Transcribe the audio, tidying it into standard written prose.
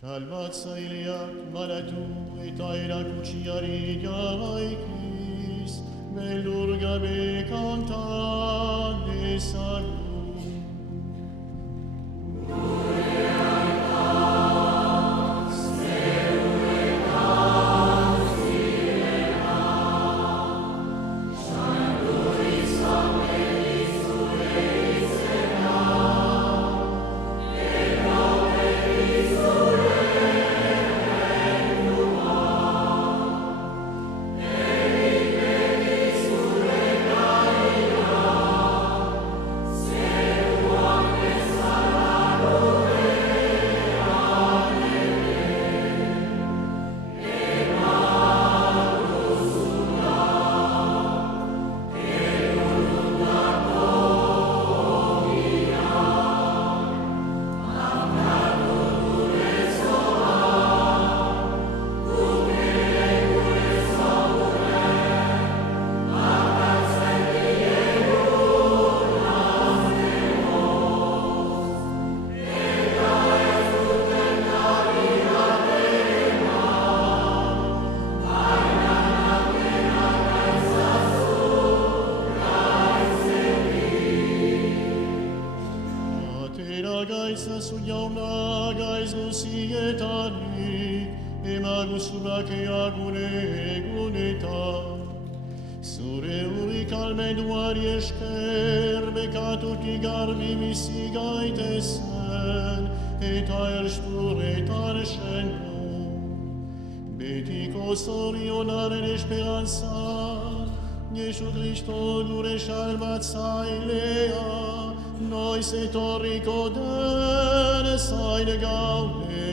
Shalmatza iliak malatu eta erakutsiari jarraikiz, beldur gabe kantan ezagu. Gaiza jauna gaiz guzietanik, emaguzurak eagune egunetan. Zure urrik almenduari esker, bekatutik garbi bizi gaitezen, eta ersturetan esendu. Betiko zorionaren esperantza, Jesu Kristo gure salbatzailea, noiz etorriko den zain gaue.